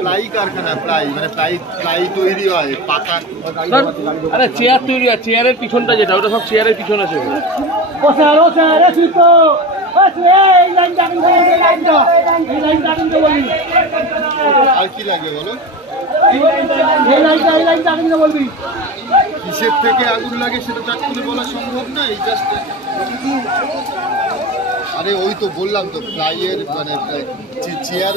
Ply কারখানা, ply মানে ply তৈরি হয় পাকা। আরে চেয়ার তৈরি হয়, চেয়ারের পিছনটা যেটা, ওটা সব চেয়ারের পিছন আছে। আর কি লাগে বলো? বলবি কিসের থেকে আগুন লাগে সেটা চাট করে বলা সম্ভব না। এই জাস্ট আরে ওই তো বললাম তো প্লাইয়ের মানে চেয়ার